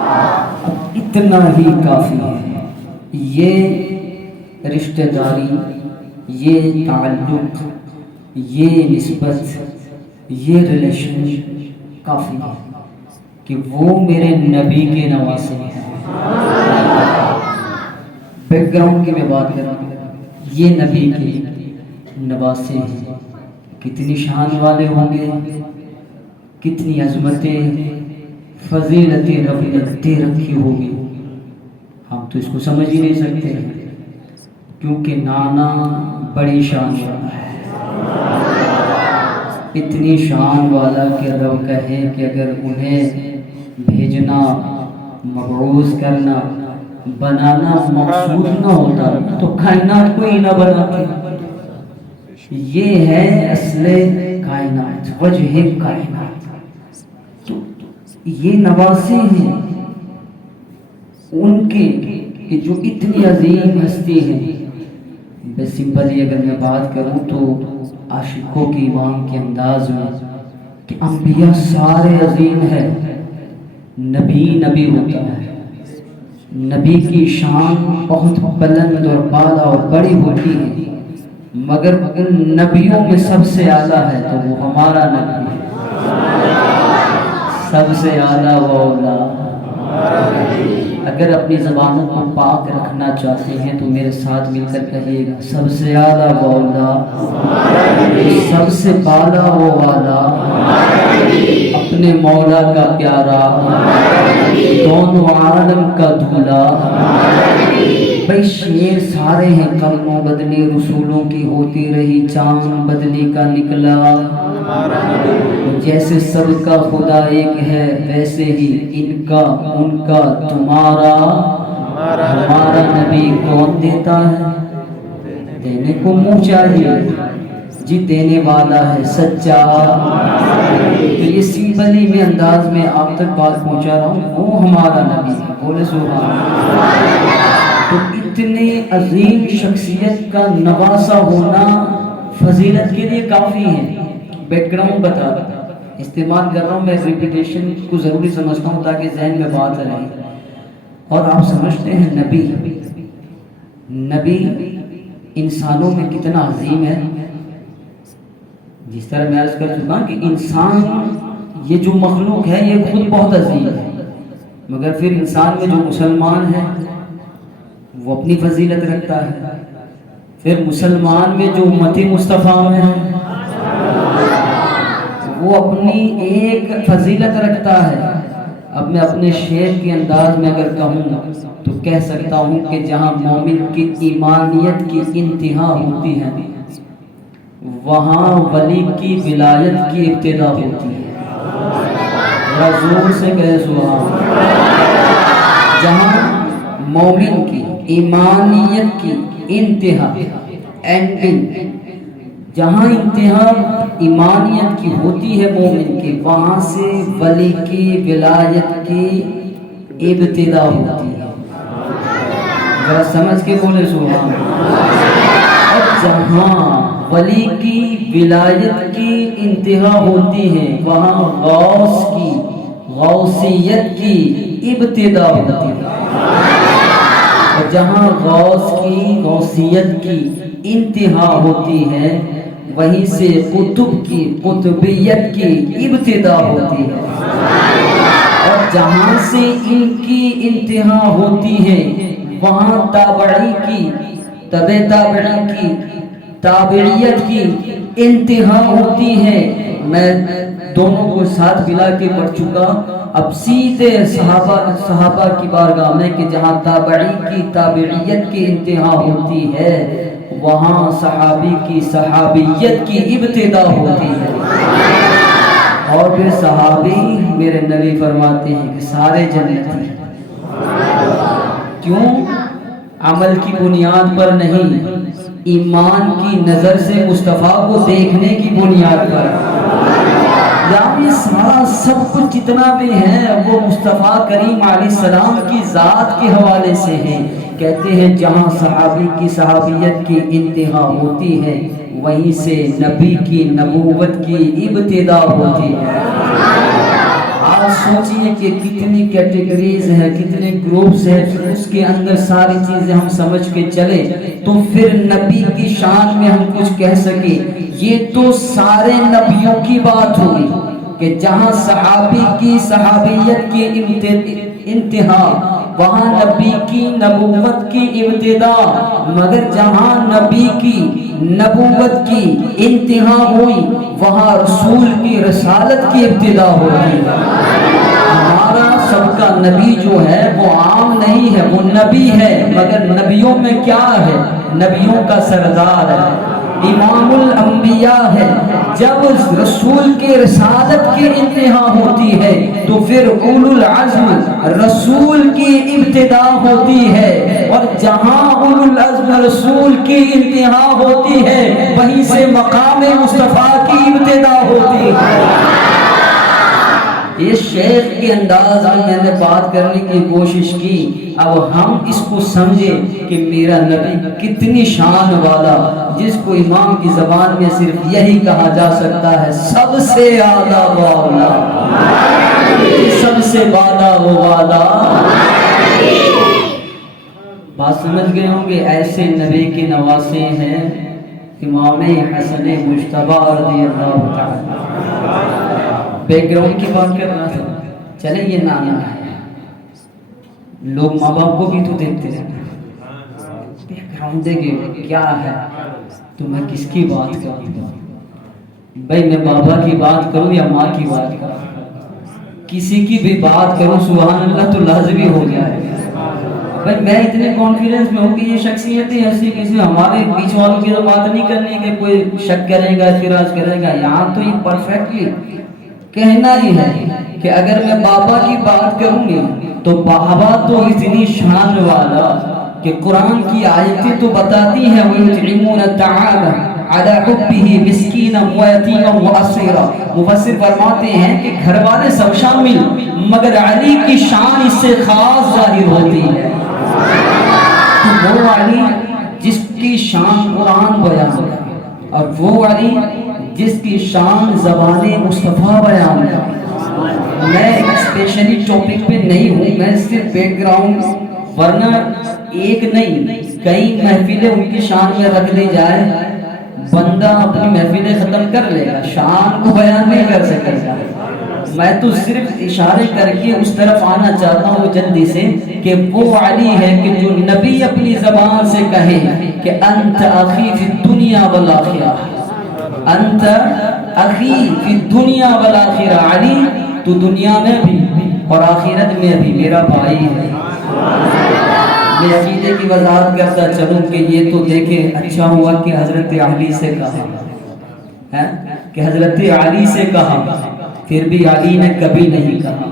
اب اتنا ہی کافی ہے. یہ رشتہ داری، یہ تعلق، یہ نسبت، یہ ریلیشن کافی ہے کہ وہ میرے نبی کے نواسے ہیں. بیک گراؤنڈ کی میں بات کر رہا ہوں. یہ نبی کے نواسے ہیں. کتنی شان والے ہوں گے، کتنی عظمتیں، فضیلتیں رب نے دے رکھی ہوگی. ہم تو اس کو سمجھ ہی نہیں سکتے کیونکہ نانا بڑی شان والا ہے. اتنی شان والا کہ رب کہے کہ اگر انہیں بھیجنا، مبعوث کرنا، بنانا مقصود نہ ہوتا تو کائنات کو ہی نہ بناتے. یہ ہے اصل کائنات، وجہ کائنات. تو یہ نواسے ہیں ان کے کہ جو اتنی عظیم ہستی ہیں. بس سمپلی اگر میں بات کروں تو عاشقوں کی امام کے انداز میں کہ انبیاء سارے عظیم ہیں، نبی نبی ہوتا ہے. نبی کی شان بہت بلند اور بالا اور بڑی ہوتی ہے، مگر ان نبیوں میں سب سے اعلیٰ ہے تو وہ ہمارا نبی ہے. سب سے اعلیٰ و اولا. اگر اپنی زبانوں کو پاک رکھنا چاہتے ہیں تو میرے ساتھ مل کر کہیے گا سب سے اعلیٰ و اولا، سب سے بالا و والا، اپنے مولا کا پیارا، دونوں عالم کا دھولا. بھائی شعر سارے ہیں کلموں بدلی رسولوں کی ہوتی رہی چاند بدلی کا نکلا. جیسے سب کا خدا ایک ہے ویسے ہی ان کا ان کا تمہارا ہمارا نبی کون دیتا ہے؟ دینے کو منہ چاہیے جی، دینے والا ہے سچا. تو یہ سمپلی میں انداز میں آپ تک بات پہنچا رہا ہوں، وہ ہمارا نبی ہے. بولے سبحان اللہ. تو اتنے عظیم شخصیت کا نواسا ہونا فضیلت کے لیے کافی ہے. بیک گراؤنڈ بتا استعمال کر رہا ہوں میں، ریپیٹیشن کو ضروری سمجھتا ہوں تاکہ ذہن میں بات رہے. اور آپ سمجھتے ہیں نبی انسانوں میں کتنا عظیم ہے. جس طرح میں عرض کر چکا کہ انسان یہ جو مخلوق ہے یہ خود بہت عظیم ہے، مگر پھر انسان میں جو مسلمان ہے وہ اپنی فضیلت رکھتا ہے. پھر مسلمان میں جو امت مصطفیٰ میں ہے وہ اپنی ایک فضیلت رکھتا ہے. اب میں اپنے شعر کے انداز میں اگر کہوں تو کہہ سکتا ہوں کہ جہاں مومن کی ایمانیت کی انتہا ہوتی ہے وہاں ولی کی ولایت کی ابتدا ہوتی ہے. زور سے کہے سبحان. جہاں مومن کی ایمانیت کی انتہا اینڈنگ، جہاں انتہا ایمانیت کی ہوتی ہے مومن کی، وہاں سے ولی کی ولایت کی ابتدا ہوتی ہے. ذرا سمجھ کے بولے سبحان. اور جہاں ولی کی ولایت کی انتہا ہوتی ہے وہاں غوث کی غوثیت کی ابتدا ہوتی ہے. اور جہاں غوث کی غوثیت کی انتہا ہوتی ہے وہیں سے قطب کی قطبیت کی ابتدا ہوتی ہے. اور جہاں سے ان کی انتہا ہوتی ہے وہاں تابعی کی تبع تابعی کی تابعیت کی انتہا ہوتی ہے. میں دونوں کو ساتھ ملا کے پڑھ چکا. اب سیدھے صحابہ کی بارگاہ میں کہ جہاں تابعی کی تابعیت کی انتہا ہوتی ہے وہاں صحابی کی صحابیت کی ابتدا ہوتی ہے. اور پھر صحابی میرے نبی فرماتے ہیں کہ سارے جنتی. کیوں؟ عمل کی بنیاد پر نہیں، ایمان کی نظر سے مصطفیٰ کو دیکھنے کی بنیاد پر. یعنی سارا سب کچھ جتنا بھی ہے وہ مصطفیٰ کریم علیہ السلام کی ذات کے حوالے سے ہے. کہتے ہیں جہاں صحابی کی صحابیت کی انتہا ہوتی ہے وہیں سے نبی کی نبوت کی ابتدا ہوتی ہے. آپ سوچئے کہ کتنی کیٹیگریز ہیں، کتنے گروپس ہیں، اس کے اندر ساری چیزیں ہم سمجھ کے چلے تو پھر نبی کی شان میں ہم کچھ کہہ سکیں۔ یہ تو سارے نبیوں کی بات ہوئی کہ جہاں صحابی کی صحابیت کی انتہا، وہاں نبی کی نبوت کی ابتدا، مگر جہاں نبی کی نبوت کی انتہا ہوئی وہاں رسول کی رسالت کی ابتدا ہوئی۔ ہمارا سب کا نبی جو ہے وہ عام نہیں ہے، وہ نبی ہے، مگر نبیوں میں کیا ہے؟ نبیوں کا سردار ہے، امام الانبیاء ہے۔ جب رسول کے رسالت کی انتہا ہوتی ہے تو پھر اولو العزم رسول کی ابتدا ہوتی ہے، اور جہاں اولو العزم رسول کی انتہا ہوتی ہے وہیں سے مقام مصطفیٰ کی ابتدا ہوتی ہے۔ اس شیخ کے انداز میں نے بات کرنے کی کوشش کی، اب ہم اس کو سمجھے کہ میرا نبی کتنی شان والا، جس کو امام کی زبان میں صرف یہی کہا جا سکتا ہے سب سے اعلیٰ والا، سب سے بالا وہ والا۔ بات سمجھ گئے ہوں گے؟ ایسے نبی کے نواسے ہیں امام حسن مجتبی رضی اللہ تعالی۔ بیک گراؤنڈ کی بات کر رہا تھا، چلیں یہ نانا ہے، لوگ ماں باپ کو بھی تو دیکھتے ہیں، بیک گراؤنڈ دیکھیں کیا ہے، تو میں کس کی بات کروں بھائی؟ میں بابا کی بات کروں یا ماں کی بات کروں؟ کسی کی بھی بات کروں سبحان اللہ تو لازمی ہو جائے۔ بھائی میں اتنے کانفیڈنس میں ہوں کہ یہ شخصیتیں ایسی کسی ہمارے بیچ والوں کی تو بات نہیں کرنی کہ کوئی شک کرے گا، اعتراض کرے گا، یہاں تو یہ پرفیکٹلی کہنا ہی ہے کہ اگر میں بابا کی بات کروں گی تو بابا تو اتنی شان والا کہ قرآن کی آیتیں تو بتاتی ہیں وَيُطْعِمُونَ الطَّعَامَ عَلَى حُبِّهِ مِسْكِينًا وَيَتِيمًا وَأَسِيرًا۔ مفسر فرماتے ہیں کہ گھر والے سب شامل، مگر علی کی شان اس سے خاص ظاہر ہوتی ہے۔ تو وہ علی جس کی شان قرآن بیان ہے، اور وہ علی جس کی شان زبان مصطفیٰ بیان ہے۔ میں ایک اسپیشلی ٹاپک پہ نہیں ہوں، میں صرف بیک گراؤنڈ، ورنہ ایک نہیں کئی محفلیں ان کی شان میں رکھ دی جائے بندہ اپنی محفلیں ختم کر لے گا، شان کو بیان نہیں کر سکے گا۔ میں تو صرف اشارے کر کے اس طرف آنا چاہتا ہوں جلدی سے کہ وہ علی ہے کہ جو نبی اپنی زبان سے کہے کہ انت اخی فی الدنیا والآخرہ، انت اخی فی الدنیا والآخرہ، علی تو دنیا میں بھی اور آخرت میں بھی میرا بھائی ہے۔ میں عقیدے کی وضاحت کرتا چلوں کہ یہ تو دیکھیں اچھا ہوا کہ حضرت علی سے کہا، کہ حضرت علی سے کہا، پھر بھی علی نے کبھی نہیں کہا۔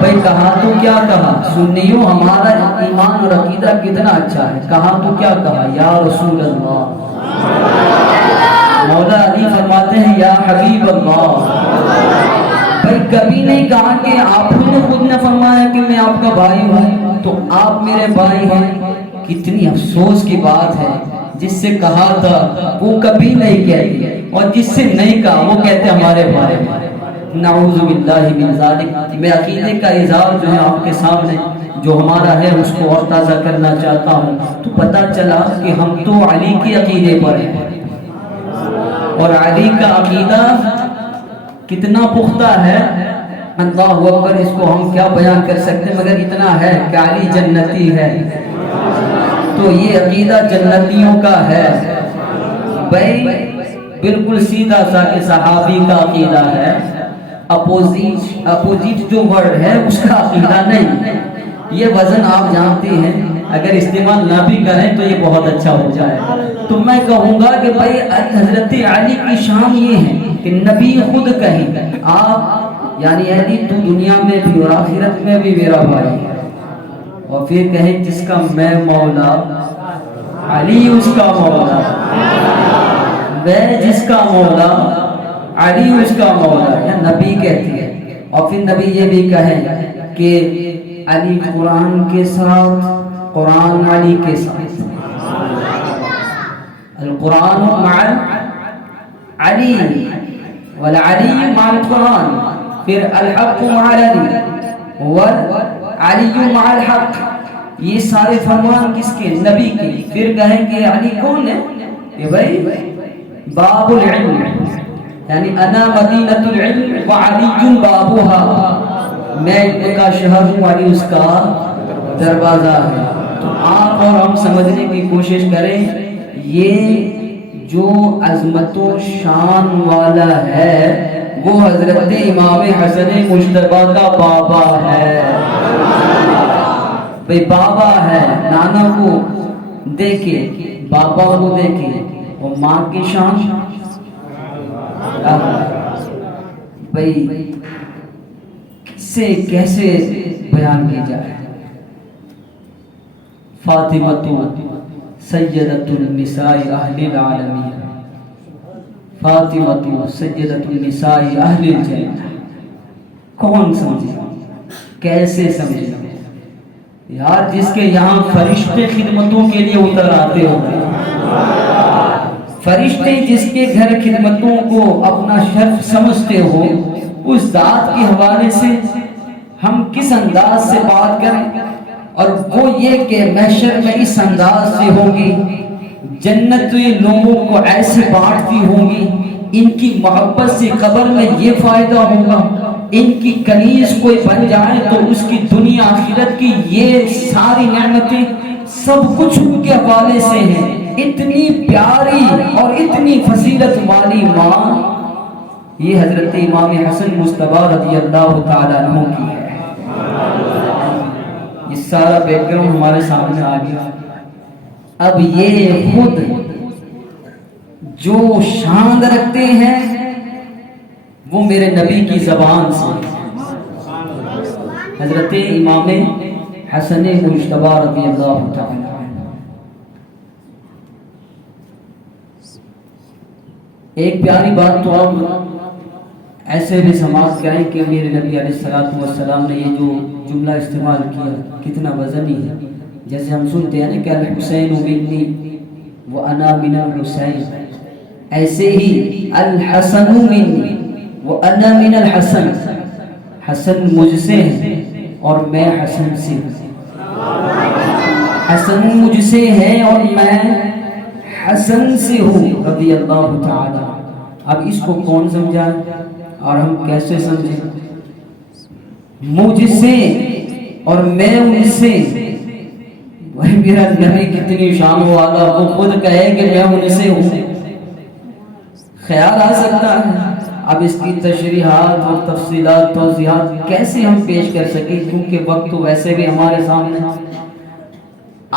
بھئی کہا تو کیا کہا؟ سنیوں ہمارا ایمان اور عقیدہ کتنا اچھا ہے، کہا تو کیا کہا؟ یا رسول اللہ۔ مولا علی فرماتے ہیں یا حبیب اللہ۔ بھئی کبھی نہیں کہا کہ آپ نے خود نے فرمایا کہ میں آپ کا بھائی ہوں تو آپ میرے بھائی ہیں۔ کتنی افسوس کی بات ہے، جس سے کہا تھا وہ کبھی نہیں کہتی، اور جس سے نہیں کہا وہ کہتے ہمارے بھائی ہیں۔ نعوذ باللہ من ذالک۔ میں عقیدے کا اظہار جو ہے آپ کے سامنے جو ہمارا ہے اس کو اور تازہ کرنا چاہتا ہوں، تو پتہ چلا کہ ہم تو علی کے عقیدے پر ہیں، اور علی کا عقیدہ کتنا پختہ ہے، اللہ اکبر، اس کو ہم کیا بیان کر سکتے ہیں، مگر اتنا ہے کہ علی جنتی ہے۔ تو یہ عقیدہ جنتیوں کا ہے بھائی، بالکل سیدھا سا کہ صحابی کا عقیدہ ہے، اپوزیٹ جو ورڈ ہے اس کا عقیدہ نہیں۔ یہ وزن آپ جانتے ہیں، اگر استعمال نہ بھی کریں تو یہ بہت اچھا ہو جائے۔ تو میں کہوں گا کہ بھائی حضرت علی کی شان یہ ہے کہ نبی خود کہیں آپ یعنی علی تو دنیا میں بھی اور آخرت میں بھی میرا بھائی ہے، اور پھر کہیں جس کا میں مولا علی اس کا مولا، میں جس کا مولا علی اس کا مولا، یا نبی کہتی ہے۔ اور پھر نبی یہ بھی کہیں کہ علی قرآن کے ساتھ، قرآن علی کے ساتھ، القرآن مع علی والعلی مع القرآن، پھر الحق مع علی والعلی مع الحق، یہ سارے فرمان کس کے؟ نبی کے. پھر کہیں کہ علی کون ہے؟ کہ بھائی باب العلم، یعنی انا مدینۃ العلم وعلی بابها، میں علم کا شہر ہوں، علی اس کا دروازہ ہے. تو آپ اور ہم سمجھنے کی کوشش کریں یہ جو عظمت و شان والا ہے وہ حضرت امام حسن مجتبیٰ کا بابا ہے. بھئی بابا ہے، نانا کو دیکھے، بابا کو دیکھے، اور ماں کی شان بھئی سے کیسے بیان کی جائے. فاطمۃ سیدۃ النساء اہل العالمین، فاطمۃ سیدۃ النساء اہل الجنہ. کون سمجھے، کیسے سمجھے یار؟ جس کے یہاں فرشتے خدمتوں کے لیے اتر آتے ہو، فرشتے جس کے گھر خدمتوں کو اپنا شرف سمجھتے ہو، اس ذات کے حوالے سے ہم کس انداز سے بات کریں؟ اور وہ یہ کہ محشر میں اس انداز سے ہوگی، جنت لوگوں کو ایسے بانٹتی ہوگی، ان کی محبت سے قبر میں یہ فائدہ ہوگا، ان کی کنیز کوئی بن جائے تو اس کی دنیا آخرت کی یہ ساری نعمتیں سب کچھ ان کے حوالے سے ہیں. اتنی پیاری اور اتنی فضیلت والی ماں یہ حضرت امام حسن مجتبیٰ رضی اللہ تعالیٰ عنہ کی ہے. یہ سارا بیک گراؤنڈ ہمارے سامنے آ گیا. اب یہ خود جو شان رکھتے ہیں وہ میرے نبی کی زبان سے، حضرت امام حسن مجتبیٰ رضی اللہ تعالیٰ عنہ. ایک پیاری بات تو آپ ایسے بھی سماعت کریں کہ میرے نبی علیہ السلام نے یہ جو جملہ استعمال کیا کتنا وزنی ہے. جیسے ہم سنتے ہیں نا کہ الحسین منی وانا من الحسین، ایسے ہی الحسن منی وانا من الحسن، حسن مجھ سے ہے اور میں حسن سے ہوں. حسن مجھ سے ہے اور میں حسن سے ہوں رضی اللہ تعالی. اب اس کو کون سمجھا اور ہم کیسے سمجھیں؟ مجھ سے اور میں ان سے. وہی میرا نبی کتنی شان والا، وہ خود کہے کہ میں ان سے ہوں. خیال آ سکتا ہے؟ اب اس کی تشریحات اور تفصیلات توضیحات کیسے ہم پیش کر سکیں، کیونکہ وقت تو ویسے بھی ہمارے سامنے.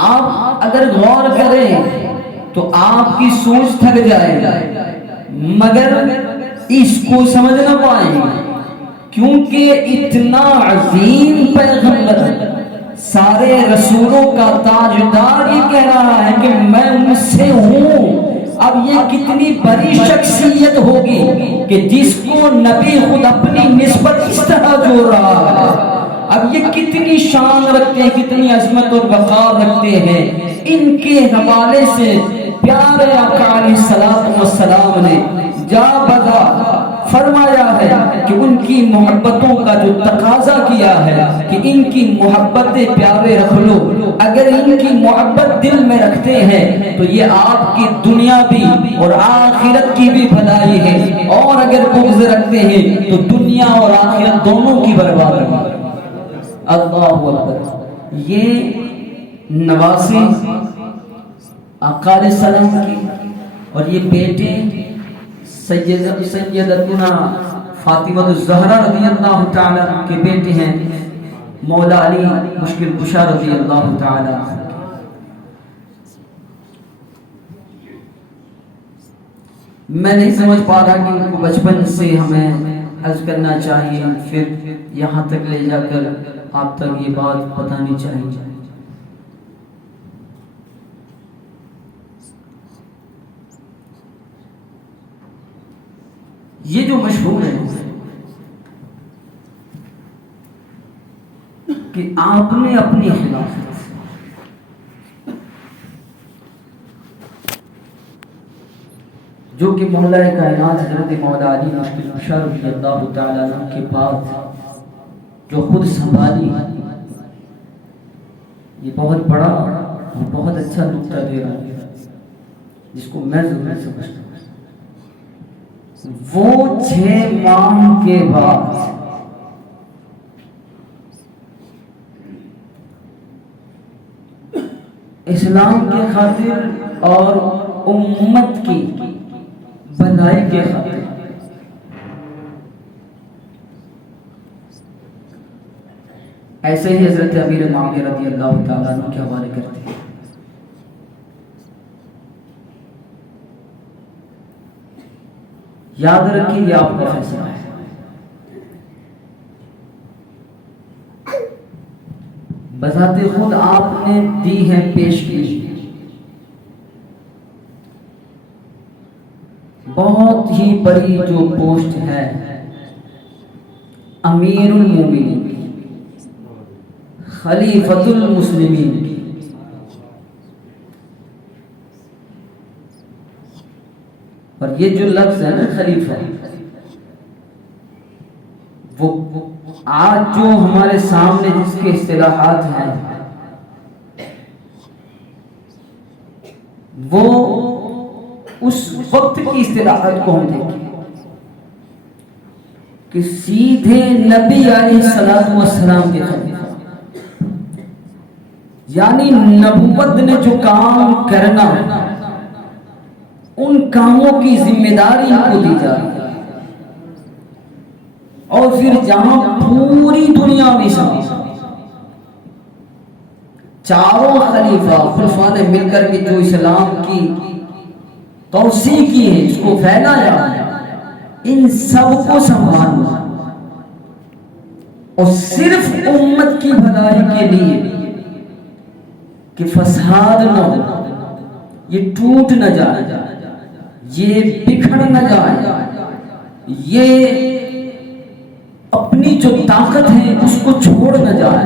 آپ اگر غور کریں تو آپ کی سوچ تھک جائے مگر اس کو سمجھ نہ پائیں گے، کیونکہ اتنا عظیم پیغمبر، سارے رسولوں کا تاجدار یہ کہہ رہا ہے کہ میں ان سے ہوں. اب یہ کتنی بڑی شخصیت ہوگی کہ جس کو نبی خود اپنی نسبت اس طرح جوڑ رہا ہے. اب یہ کتنی شان رکھتے ہیں، کتنی عظمت اور وقار رکھتے ہیں. ان کے حوالے سے پیارے آقا علیہ السلام نے جا بجا فرمایا ہے کہ ان کی محبتوں کا جو تقاضا کیا ہے کہ ان کی محبتیں پیارے رکھ لو. اگر ان کی محبت دل میں رکھتے ہیں تو یہ آپ کی دنیا بھی اور آخرت کی بھی بھلائی ہے، اور اگر بغض رکھتے ہیں تو دنیا اور آخرت دونوں کی بربادی ہے. اللہ اکبر. یہ نواسی آقا علیہ السلام کی اور یہ بیٹے سیدتنا فاطمہ الزہرا رضی اللہ تعالیٰ کے بیٹے ہیں مولا علی مشکل کشا رضی اللہ تعالیٰ. میں نہیں سمجھ پا رہا کہ ان کو بچپن سے ہمیں عرض کرنا چاہیے، پھر یہاں تک لے جا کر آپ تک یہ بات بتانی چاہیے. یہ جو مشہور ہے کہ آپ نے اپنی خلافت جو کہ مولا کائنات حضرت مولا علی مشکل کشا رضی اللہ تعالیٰ عنہ کے بعد جو خود سنبھالی، یہ بہت بڑا اور بہت اچھا نقطہ دے رہا ہے جس کو میں ضرور سمجھتا ہوں۔ وہ 6 ماہ کے بعد اسلام کی خاطر اور امت کی بھلائی کے خاطر ایسے ہی حضرت امیر معاویہ رضی اللہ تعالیٰ عنہ کے حوالے کرتے ہیں۔ یاد رکھیے یہ آپ کا فیصلہ ہے۔ بذات خود آپ نے دی ہے پیشگی، بہت ہی بڑی جو پوسٹ ہے امیر المومنین کی، خلیفۃ المسلمین کی، اور یہ جو لفظ ہے نا خلیفہ، وہ آج جو ہمارے سامنے جس کے اصطلاحات ہیں وہ اس وقت کی اصطلاحات کو ہم دیکھیں کہ سیدھے نبی علیہ الصلوۃ والسلام کے خلیفہ، یعنی نبوت نے جو کام کرنا ان کاموں کی ذمہ داری ان کو دی جا رہی ہے، اور پھر جہاں پوری دنیا میں چاروں خلیفہ خلفاء نے مل کر کے جو اسلام کی توسیع کی ہے، اس کو پھیلایا ہے، ان سب کو سنبھالنا اور صرف امت کی بھلائی کے لیے کہ فساد نہ ہو، یہ ٹوٹ نہ جائے، یہ بکھر نہ جائے، یہ اپنی جو طاقت ہے اس کو چھوڑ نہ جائے،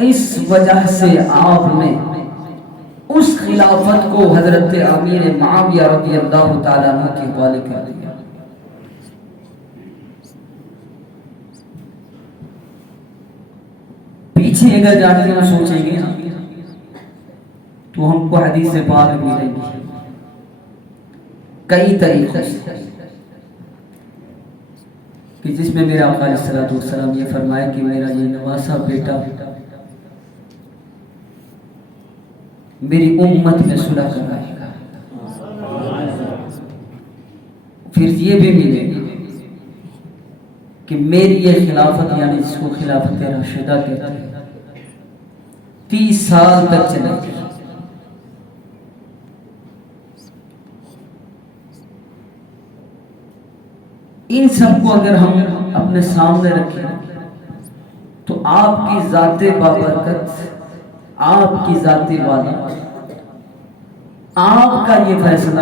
اس وجہ سے آپ نے اس خلافت کو حضرت امیر معاویہ رضی اللہ تعالیٰ عنہ کے حوالے کر دیا۔ پیچھے اگر جا کے ہم سوچیں گے تو ہم کو حدیث پاک ملے گی کئی طریقوں سے، کہ جس میں میرا آقا علیہ الصلوۃ والسلام یہ فرمایا کہ میرا یہ نواسا بیٹا میری امت میں صلح کرائے گا۔ پھر یہ بھی ملے گا کہ میری یہ خلافت، یعنی جس کو خلافت راشدہ کہتے ہیں، 30 سال تک چلے گی۔ ان سب کو اگر ہم اپنے سامنے رکھیں تو آپ کی ذات بابرکت، آپ کی ذات والا، آپ کا یہ فیصلہ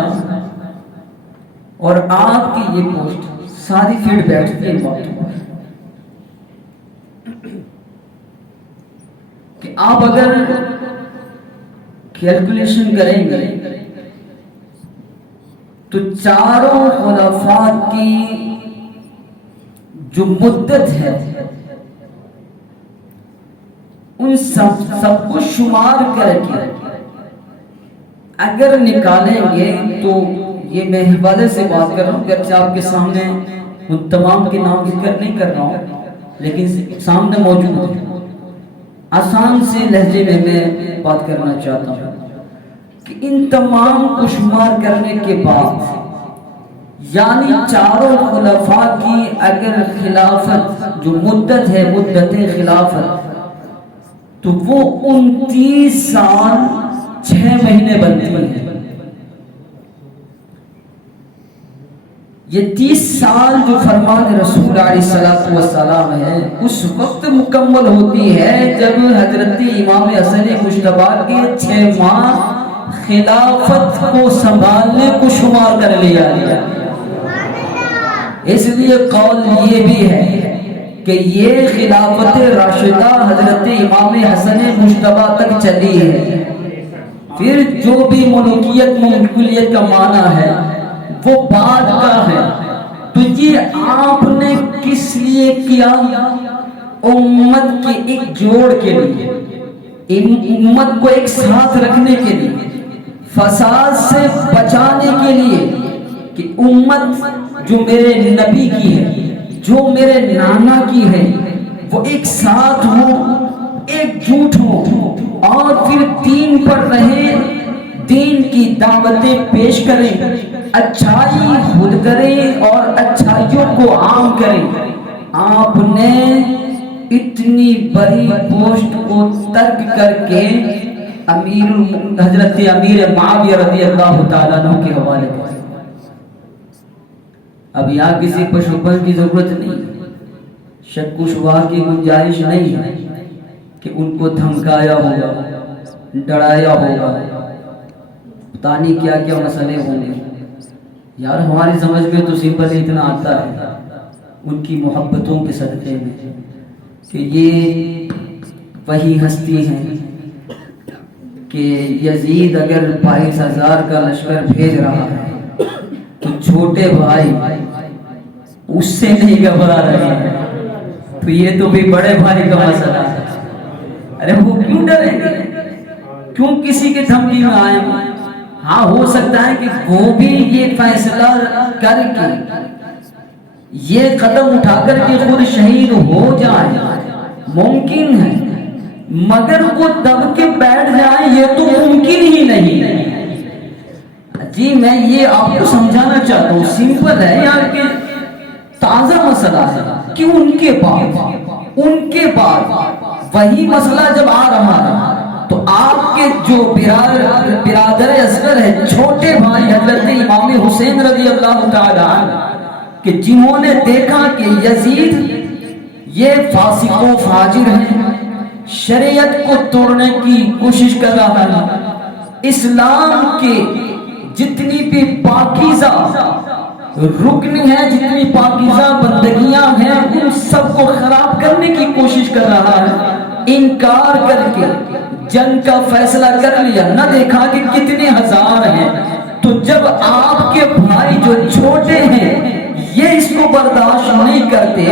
اور آپ کی یہ پوسٹ ساری فٹ بیٹھتی ہے باتوں پر، کہ آپ اگر کیلکولیشن کریں گے تو چاروں خلفاء کی جو مدت ہے ان سب کو شمار کر کے اگر نکالیں گے تو یہ میں حوالے سے بات کر رہا ہوں، اگرچہ آپ کے سامنے ان تمام کے نام ذکر نہیں کر رہا ہوں لیکن سامنے موجود ہے، آسان سے لہجے میں بات کرنا چاہتا ہوں کہ ان تمام کو شمار کرنے کے بعد یعنی چاروں خلفاء کی اگر خلافت جو مدت ہے، مدت خلافت، تو وہ 29 سال 6 مہینے بنتی ہے۔ یہ 30 سال جو فرمان رسول علیہ السلام ہے اس وقت مکمل ہوتی ہے جب حضرت امام حسن مجتبی کے 6 ماہ خلافت کو سنبھالنے کو شمار کر لیا گیا۔ اس لیے قول یہ بھی ہے کہ یہ خلافت راشدہ حضرت امام حسن مجتبی تک چلی ہے۔ پھر جو بھی ملوکیت ملکیت کا معنی ہے وہ بعد کا ہے. تو یہ آپ نے کس لیے کیا؟ امت کے ایک جوڑ کے لیے، امت کو ایک ساتھ رکھنے کے لیے، فساد سے بچانے کے لیے، کہ امت جو میرے نبی کی ہے، جو میرے نانا کی ہے، وہ ایک ساتھ ہو، ایک جھوٹ ہو، اور پھر دین پر رہے، دین کی دعوتیں پیش کریں، اچھائی خود کریں اور اچھائیوں کو عام کریں. آپ نے اتنی بڑی پوسٹ کو ترک کر کے حضرت امیر معاویہ رضی اللہ تعالیٰ عنہ کے حوالے کر. اب یہاں کسی پر شبہ کی ضرورت نہیں، شک و شبہ کی گنجائش نہیں ہے کہ ان کو دھمکایا ہوگا، ڈرایا ہوگا، پتہ نہیں کیا کیا مسئلے ہوں گے. یار ہماری سمجھ میں تو سمپل اتنا آتا ہے ان کی محبتوں کے صدقے میں کہ یہ وہی ہستی ہیں کہ یزید اگر 22,000 کا لشکر بھیج رہا ہے تو چھوٹے بھائی اس سے نہیں گھبرا رہے ہیں. تو یہ تو بھی بڑے بھائی کا مسئلہ ہے. ارے وہ کیوں ڈریں گے؟ کیوں کسی کے دھمکی میں آئیں گے؟ ہاں ہو سکتا ہے کہ وہ بھی یہ فیصلہ کر کے یہ قدم اٹھا کر کے خود شہید ہو جائیں، ممکن ہے، مگر وہ دب کے بیٹھ جائیں یہ تو ممکن ہی نہیں ہے. جی میں یہ آپ کو سمجھانا چاہتا ہوں، سمپل ہے یار کہ تازہ مسئلہ ہے کہ ان کے بعد وہی مسئلہ جب آ رہا ہے تو آپ کے جو برادر اصغر ہے، چھوٹے بھائی حضرت امام حسین رضی اللہ تعالی عنہ، کہ جنہوں نے دیکھا کہ یزید یہ فاسق و فاجر ہے، شریعت کو توڑنے کی کوشش کر رہا ہے، اسلام کے جتنی بھی پاکیزہ رکن ہیں، جتنی پاکیزہ بندگیاں ہیں، ان سب کو خراب کرنے کی کوشش کر رہا ہے. انکار کر کے جنگ کا فیصلہ کر لیا، نہ دیکھا کہ کتنے ہزار ہیں. تو جب آپ کے بھائی جو چھوٹے ہیں یہ اس کو برداشت نہیں کرتے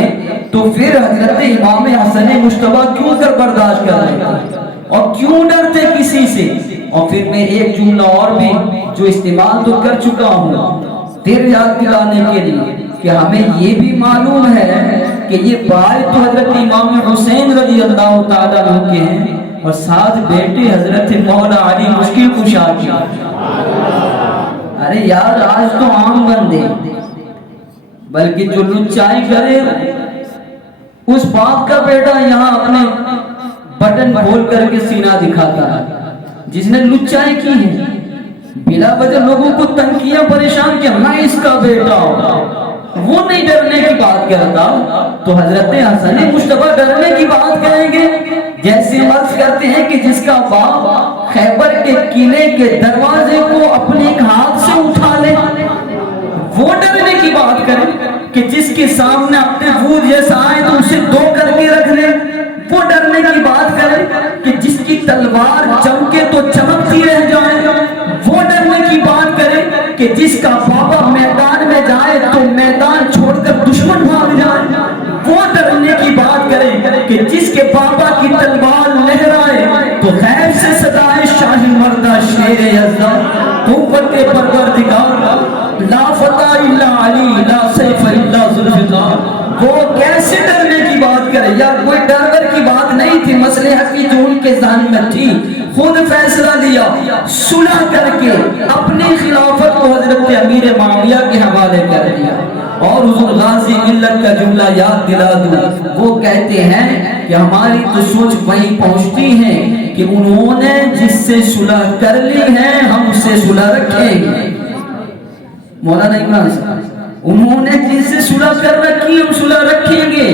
تو پھر حضرت امام حسن مجتبیٰ کیوں کر برداشت کر رہے ہیں اور کیوں ڈرتے کسی سے؟ اور پھر میں ایک جملہ اور بھی جو استعمال تو کر چکا ہوں پھر یاد دلانے کے لیے کہ ہمیں یہ بھی معلوم ہے کہ یہ بھائی تو حضرت امام حسین رضی اللہ تعالیٰ عنہ کے ہیں اور ساتھ بیٹے حضرت مولا علی مشکل کشا کے. ارے یار آج تو عام بندے بلکہ جو لچائی کرے اس باپ کا بیٹا یہاں اپنے بٹن کھول کر کے سینہ دکھاتا ہے، جس نے لچائی کی ہے بلا وجہ لوگوں کو تنگ کیا، پریشان کیا، میں اس کا بیٹا ہوں، وہ نہیں ڈرنے کی بات کرتا. تو حضرت حسن مجتبیٰ ڈرنے کی بات کریں گے جیسے مرض کرتے ہیں کہ جس کا باپ خیبر کے قلعے کے دروازے کو اپنے ایک ہاتھ سے اٹھا لے، وہ ڈرنے کی بات کریں کہ جس کے سامنے اپنے بھوت جیسا آئے تو اسے دو کر کے رکھ لے، وہ ڈرنے کی بات کریں کہ جس کی تلوار چمکے تو چمکتی رہ جائے، وہ ڈرنے کی بات کریں کہ جس کا بابا میدان میں جائے تو میدان چھوڑ کر دشمن بھاگ جائے، وہ ڈرنے کی بات کریں کہ جس کے بابا کی تلوار لہرائے تو غیب سے صدائے شاہی مردہ شیر یزدان قوت پروردگار لا فتح الا علی لا سیف الا ذوالفقار. وہ کیسے ڈرنے کی بات کرے؟ یا کوئی ڈر کی بات نہیں تھی، مصلحت کی جو ان کے ذہن میں تھی خود فیصلہ لیا، صلح کر کے اپنی خلافت کو حضرت امیر معاویہ کے حوالے کر دیا. اور حضور غازی ملت کا جملہ یاد دلا دوں، وہ کہتے ہیں کہ ہماری تو سوچ وہیں پہنچتی ہے کہ انہوں نے جس سے صلح کر لی ہے ہم اس سے صلح رکھیں گے. مولانا عمران صاحب انہوں نے جن سے صلح کر رکھی ہم صلح رکھیں گے،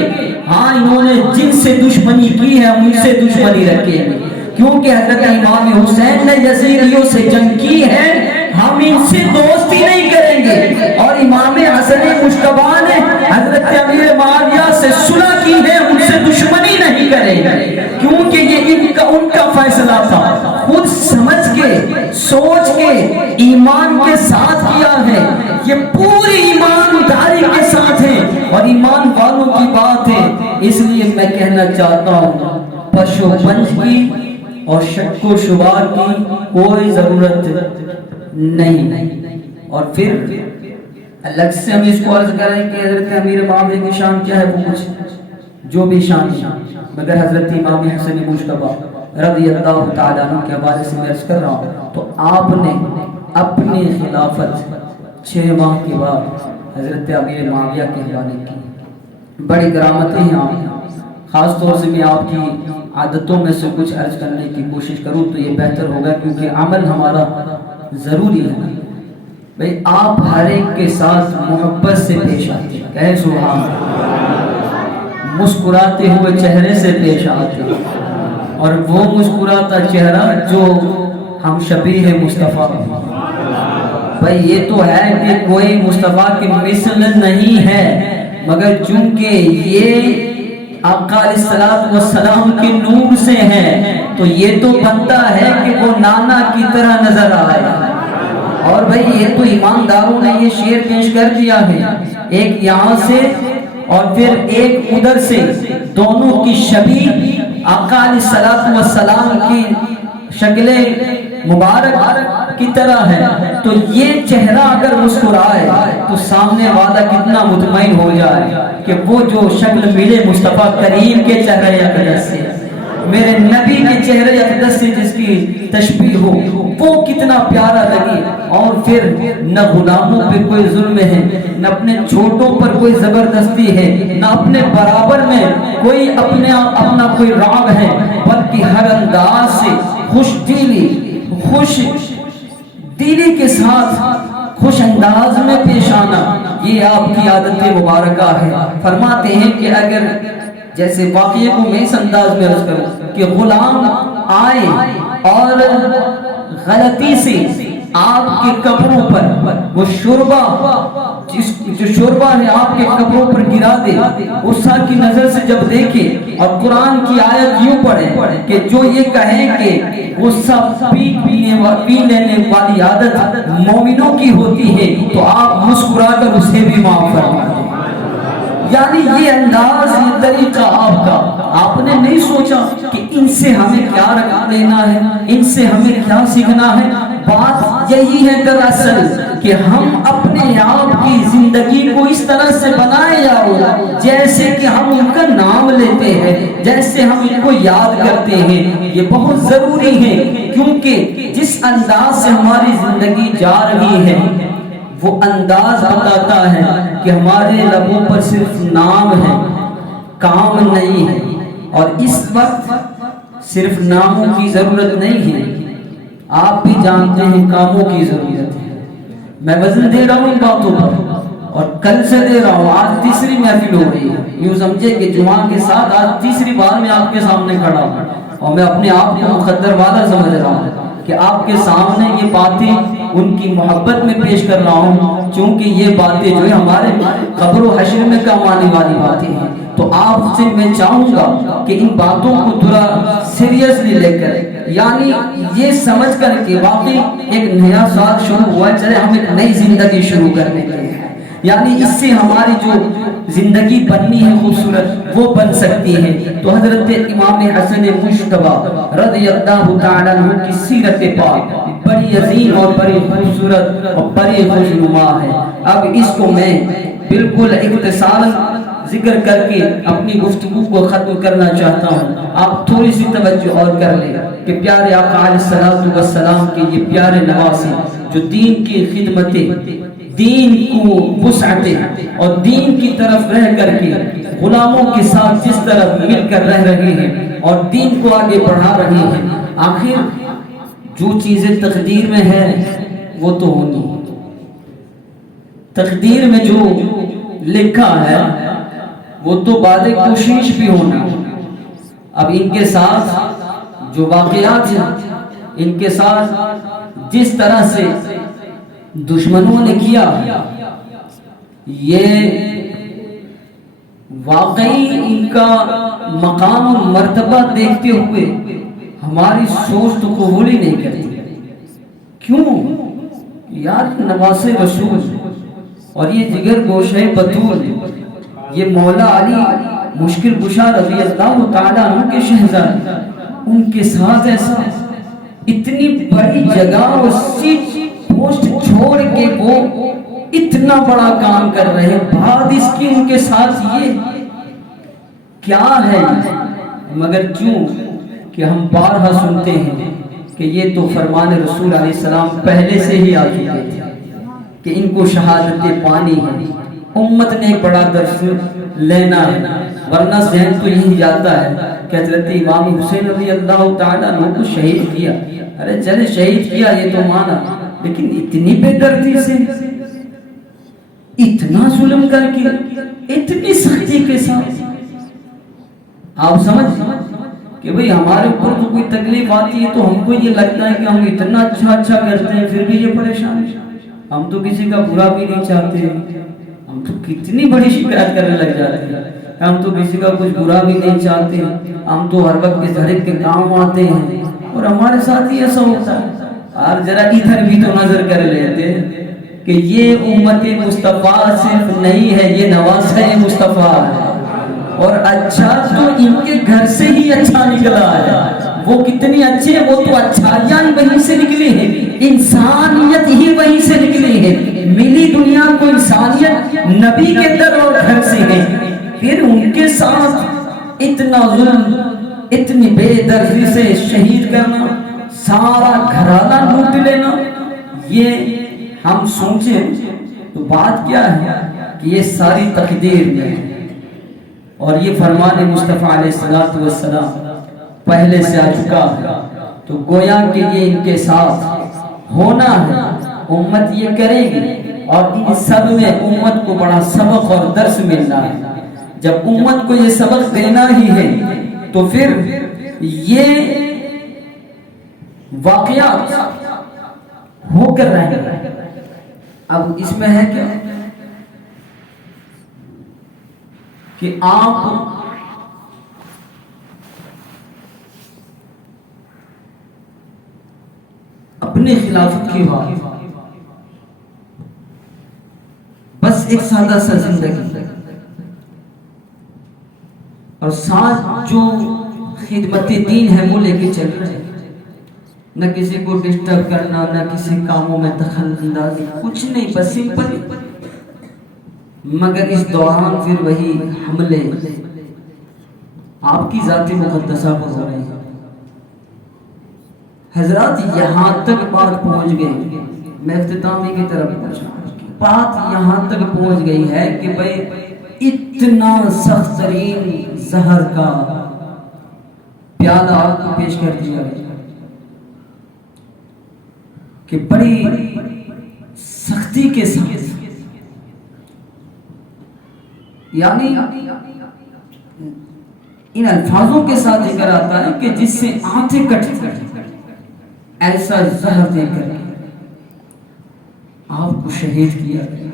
ہاں انہوں نے جن سے دشمنی کی ہے ہم ان سے دشمنی رکھیں گے، کیونکہ حضرت امام حسین نے یزیدیوں سے جنگ کی ہے، ہم ان سے دوستی نہیں کریں گے. اور امام حسن مجتبیٰ نے حضرت امیر معاویہ سے صلح کی ہے، ان سے دشمنی نہیں کریں گے، کیونکہ یہ ان کا فیصلہ تھا، خود سمجھ کے سوچ کے ایمان کے ساتھ کیا ہے، یہ پوری ایمانداری کے ساتھ ہے اور ایمان والوں کی بات ہے۔ اس لیے میں کہنا چاہتا ہوں پش و پنج کی اور شک و شبہ کی کوئی ضرورت نہیں۔ اور پھر الگ سے ہم اس کو عرض کریں کہ حضرت امیر معاویہ کی شان کیا ہے، وہ کچھ جو بھی شان ہے، مگر حضرت امام حسن مجتبی رضی اللہ تعالیٰ عنہ کے حوالے سے میں عرض کر رہا ہوں، تو آپ نے اپنی خلافت 6 ماہ کے بعد حضرت امیر معاویہ کے حوالے کی۔ بڑی کرامتیں ہیں آپ، خاص طور سے میں آپ کی عادتوں میں سے کچھ عرض کرنے کی کوشش کروں تو یہ بہتر ہوگا، کیونکہ عمل ہمارا ضروری ہے۔ بھئی آپ ہر ایک کے ساتھ محبت سے پیش آتے ہیں، کہے سبحان اللہ، مسکراتے ہوئے چہرے سے پیش آتے ہیں، اور وہ مسکراتا چہرہ جو ہم شبیہ مصطفیٰ۔ بھئی یہ تو ہے کہ کوئی مصطفیٰ کی مثل نہیں ہے، مگر چونکہ یہ آقا علیہ السلام کے نور سے ہے تو یہ تو بنتا ہے کہ وہ نانا کی طرح نظر آئے۔ اور بھئی یہ تو ایمانداروں نے یہ شعر پیش کر دیا ہے، ایک یہاں سے اور پھر ایک ادھر سے، دونوں کی شبیہ آقا علیہ السلام کی شکل مبارک کی طرح ہے، تو یہ چہرہ اگر مسکرائے تو سامنے والا کتنا مطمئن ہو جائے کہ وہ جو شکل ملے مصطفیٰ کریم کے چہرے اقدس سے، میرے نبی کے چہرے اقدس سے جس کی تشبیہ ہو، وہ کتنا پیارا لگے۔ اور پھر نہ غلاموں پہ کوئی ظلم ہے، نہ اپنے چھوٹوں پر کوئی زبردستی ہے، نہ اپنے برابر میں کوئی اپنا کوئی رعب ہے، بلکہ ہر انداز سے خوش دلی کے ساتھ خوش انداز میں پیش آنا، یہ آپ کی عادت مبارکہ ہے۔ فرماتے ہیں کہ اگر جیسے واقعے کو میں اس انداز میں عرض کروں کہ غلام آئے اور غلطی سے آپ کے کپڑوں پر وہ شوربہ جو شوربہ ہے آپ کے کپڑوں پر گرا دے، غصہ کی نظر سے جب دیکھے اور قرآن کی آیت یوں پڑھے کہ جو یہ کہیں کہ غصہ پی لینے والی عادت مومنوں کی ہوتی ہے، تو آپ مسکرا کر اسے بھی معاف فرما دیں۔ یعنی یہ انداز، یہ طریقہ آپ کا، آپ نے نہیں سوچا کہ ان سے ہمیں کیا رکھ لینا ہے، ان سے ہمیں کیا سیکھنا ہے۔ بات یہی ہے دراصل کہ ہم اپنے آپ کی زندگی کو اس طرح سے بنائے جاؤ جیسے کہ ہم ان کا نام لیتے ہیں، جیسے ہم ان کو یاد کرتے ہیں۔ یہ بہت ضروری ہے، کیونکہ جس انداز سے ہماری زندگی جا رہی ہے وہ انداز بتاتا ہے کہ ہمارے لبوں پر صرف نام ہے، کام نہیں ہے۔ اور اس وقت صرف ناموں کی ضرورت نہیں ہے، آپ بھی جانتے ہیں کاموں کی ضرورت ہے۔ میں وزن دے رہا ہوں ان باتوں پر، اور کل سے دے رہا ہوں، آج تیسری محفل ہو رہی ہے، یوں سمجھے کہ جمعہ کے ساتھ آج تیسری بار میں آپ کے سامنے کھڑا ہوں، اور میں اپنے آپ کو مقدر والا سمجھ رہا ہوں کہ آپ کے سامنے یہ باتیں ان کی محبت میں پیش کر رہا ہوں، چونکہ یہ باتیں جو ہے ہمارے قبر و حشر میں کام آنے والی باتیں ہیں۔ تو آپ سے میں چاہوں گا کہ ان باتوں کو تھوڑا سیریسلی لے کر، یعنی یہ سمجھ کر کہ واقعی ایک نیا سال شروع ہوا ہے، چلے ہم ایک نئی زندگی شروع کرنے کے لیے، یعنی اس سے ہماری جو زندگی بننی ہے خوبصورت وہ بن سکتی ہے۔ تو حضرت امام حسن مجتبی رضی اللہ تعالیٰ عنہ کی سیرت پاک بڑی عظیم اور بڑی خوبصورت اور بڑی خوشنما ہے۔ اب اس کو میں بالکل اختصاراً ذکر کر کے اپنی گفتگو کو ختم کرنا چاہتا ہوں۔ آپ تھوڑی سی توجہ اور کر لیں کہ پیارے آقا علیہ السلام کے یہ پیارے نواسے جو دین کی خدمتیں، دین کو وسعتیں اور دین کی طرف رہ کر کے غلاموں کے ساتھ جس طرح مل کر رہ رہے ہیں اور دین کو آگے بڑھا رہے ہیں، آخر جو چیزیں تقدیر میں ہے وہ تو ہونی، تقدیر میں جو لکھا ہے وہ تو بعد کوشش بھی ہونا۔ اب ان کے ساتھ جو واقعات ہیں، ان کے ساتھ جس طرح سے دشمنوں نے کیا، یہ واقعی ان کا مقام و مرتبہ دیکھتے ہوئے ہماری سوچ تو قبول ہی نہیں کرتی. کیوں؟ یار نواز رسول اور یہ جگر گوشہ بطول، یہ مولا علی مشکل کشا رضی اللہ تعالیٰ عنہ کے شہزادے، ان کے ساتھ ایسا اتنی بڑی جگہ اور سیٹ پوسٹ چھوڑ کے وہ اتنا بڑا کام کر رہے ہیں، بعد اس کی ان کے ساتھ یہ کیا ہے؟ مگر کیوں کہ ہم بارہا سنتے ہیں کہ یہ تو فرمان رسول علیہ السلام پہلے سے ہی آ چکے تھے کہ ان کو شہادت پانی ہے، امت نے بڑا درس لینا ہے. ورنہ ذہن تو یہی جاتا ہے کہ حضرت امام حسین رضی اللہ تعالیٰ عنہ کو شہید کیا، ارے چلے شہید کیا یہ تو مانا، لیکن اتنی بے دردی سے، اتنا ظلم کر کے، اتنی سختی کے ساتھ. آپ سمجھ کہ بھئی ہمارے اوپر تو کوئی تکلیف آتی ہے تو ہم کو یہ لگتا ہے کہ ہم اتنا اچھا کرتے ہیں پھر بھی یہ پریشان ہے. ہم تو کسی کا برا بھی نہیں چاہتے، ہم تو کتنی بڑی شکایت کرنے لگ جاتے ہیں، ہم تو کسی کا کچھ برا بھی نہیں چاہتے، ہم تو ہر وقت اس دھڑک کے کام آتے ہیں، اور ہمارے ساتھ ہی ایسا ہوتا ہے. اور ذرا ادھر بھی تو نظر کر لیتے کہ یہ امت مصطفیٰ صرف نہیں ہے، یہ نواسہ مصطفیٰ ہے، اور اچھا تو ان کے گھر سے ہی اچھا نکلا ہے. وہ کتنی اچھے ہیں، وہ تو اچھائیاں وہیں سے نکلی ہیں، انسانیت ہی وہیں سے نکلی ہے. ملی دنیا کو انسانیت نبی کے در اور گھر سے ہے، پھر ان کے ساتھ اتنا ظلم، اتنی بے دردی سے شہید کرنا، سارا گھرانہ لوٹ لینا. یہ ہم سوچیں تو بات کیا ہے کہ یہ ساری تقدیر میں ہے، اور یہ فرمان مصطفیٰ علیہ السلام پہلے سے آ چکا ہے. تو گویا کہ یہ ان کے ساتھ ہونا ہے، امت یہ کرے گی، اور ان سب میں امت کو بڑا سبق اور درس ملنا ہے. جب امت کو یہ سبق دینا ہی ہے تو پھر یہ واقعات ہو کر رہیں گے. اب اس میں ہے کیا کہ آپ اپنے خلافت کی بات، بس ایک سادہ سا زندگی، اور ساتھ جو خدمت دین ہے وہ لے کے چل رہے ہیں، نہ کسی کو ڈسٹرب کرنا، نہ کسی کاموں میں دخل اندازی، کچھ نہیں، بس سمپل. مگر اس دوران پھر وہی حملے آپ کی ذات مقدسہ پر ہو رہے ہیں. حضرات یہاں تک بات پہنچ گئی، میں اختتامی کی طرف پہنچا، بات یہاں تک پہنچ گئی ہے کہ بھئی اتنا سخت ترین زہر کا پیالہ آپ کو پیش کر دیا گیا کہ بڑی سختی کے ساتھ، یعنی ان الفاظوں کے ساتھ ذکر آتا ہے کہ جس سے آنکھیں کٹتی، ایسا زہر دے کر آپ کو شہید کیا گیا.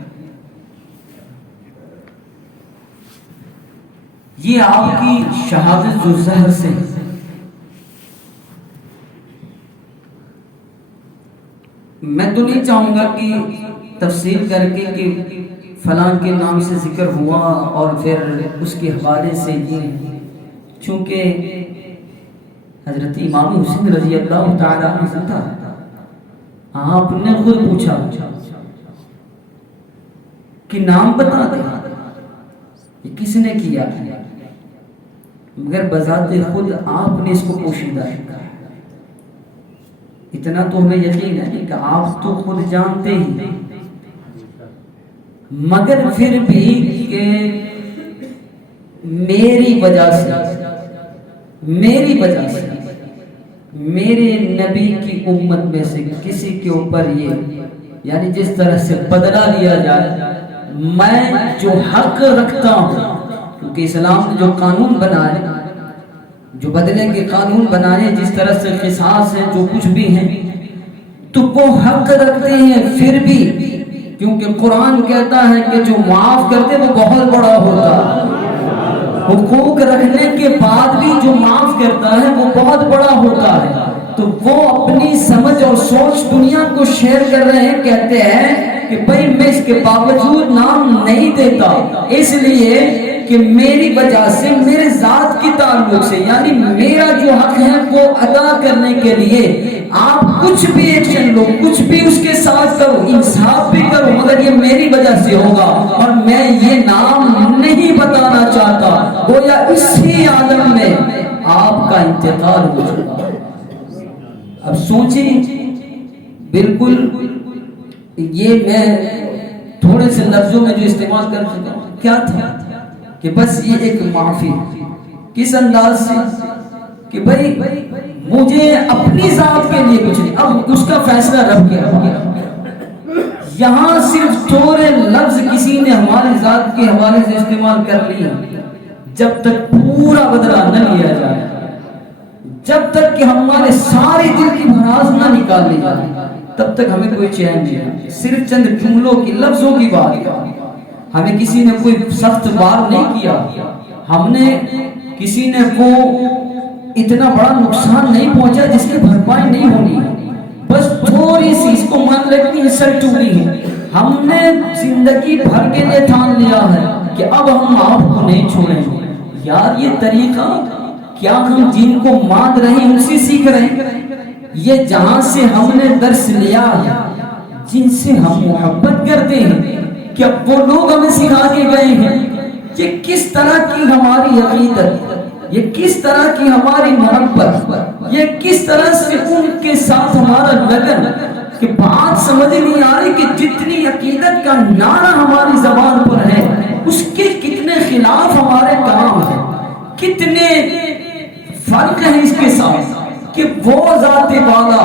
یہ آپ کی شہادت جو زہر سے، میں تو نہیں چاہوں گا کہ تفصیل کر کے کہ فلاں کے نام سے ذکر ہوا اور پھر اس کے حوالے سے یہ، چونکہ حضرت امام حسین رضی اللہ تعالیٰ عنہ تھا، آپ نے خود پوچھا کہ نام بتا دے یہ کس نے کیا، مگر بذات خود آپ نے اس کو پوشیدہ کیا. اتنا تو ہمیں یقین ہے کہ آپ تو خود جانتے ہی، مگر پھر بھی کہ میری وجہ سے میرے نبی کی امت میں سے کسی کے اوپر یہ، یعنی جس طرح سے بدلہ لیا جائے، میں جو حق رکھتا ہوں، کیونکہ اسلام نے جو قانون بنائے، جو بدلے کے قانون بنائے، جس طرح سے قصاص ہے، جو کچھ بھی ہیں، تو وہ حق رکھتے ہیں پھر بھی، کیونکہ قرآن کہتا ہے کہ جو معاف کرتے وہ بہت بڑا ہوتا ہے. حقوق رکھنے کے بعد بھی جو معاف کرتا ہے وہ بہت بڑا ہوتا ہے. تو وہ اپنی سمجھ اور سوچ دنیا کو شیئر کر رہے ہیں, کہتے ہیں کہ بھائی میں اس کے باوجود نام نہیں دیتا اس لیے کہ میری وجہ سے, میرے ذات کی تعلق سے, یعنی میرا جو حق ہے وہ ادا کرنے کے لیے آپ کچھ بھی ایکشن لو, کچھ بھی اس کے ساتھ کرو, انصاف بھی کرو, مگر یہ میری وجہ سے ہوگا اور میں یہ نام نہیں بتانا چاہتا. گویا اسی عالم میں آپ کا انتقال ہو چکا. اب سوچیں, بالکل یہ میں تھوڑے سے لفظوں میں جو استعمال کر چکا ہوں کیا تھا کہ بس یہ ایک معافی کس انداز سے کہ بھائی مجھے اپنی ذات کے لیے کچھ نہیں, اب اس کا فیصلہ رب کیا. یہاں صرف تھوڑے لفظ کسی نے ہماری ذات کے حوالے سے استعمال کر لیا, جب تک پورا بدلہ نہ لیا جائے, جب تک کہ ہمارے سارے دل کی بھڑاس نہ نکال لی جائے, تب تک ہمیں کوئی چین نہیں. صرف چند جملوں کی, لفظوں کی بات, ہمیں کسی نے کوئی سخت بار نہیں کیا, ہم نے کسی نے وہ اتنا بڑا نقصان نہیں پہنچا جس کی بھرپائی نہیں ہونی, بس تھوڑی سی اس کو مان رکھنی انسلٹ ہوئی ہے. ہم نے زندگی بھر کے لیے ٹھان لیا ہے کہ اب ہم آپ کو نہیں چھوڑیں گے. یار یہ طریقہ کیا ہم جن کو مان رہے ہیں ان سے سیکھ رہے ہیں؟ یہ جہاں سے ہم نے درس لیا ہے, جن سے ہم محبت کرتے ہیں, کیا وہ لوگ ہمیں سکھا کے گئے ہیں؟ یہ کس طرح کی ہماری عقیدت, یہ کس طرح کی ہماری محبت, یہ کس طرح سے ان کے ساتھ ہمارا لگن, کہ بات سمجھ نہیں آ رہی کہ جتنی عقیدت کا نعرہ ہماری زبان پر ہے اس کے کتنے خلاف ہمارے کام ہیں, کتنے فرق ہے اس کے ساتھ. کہ وہ ذات والا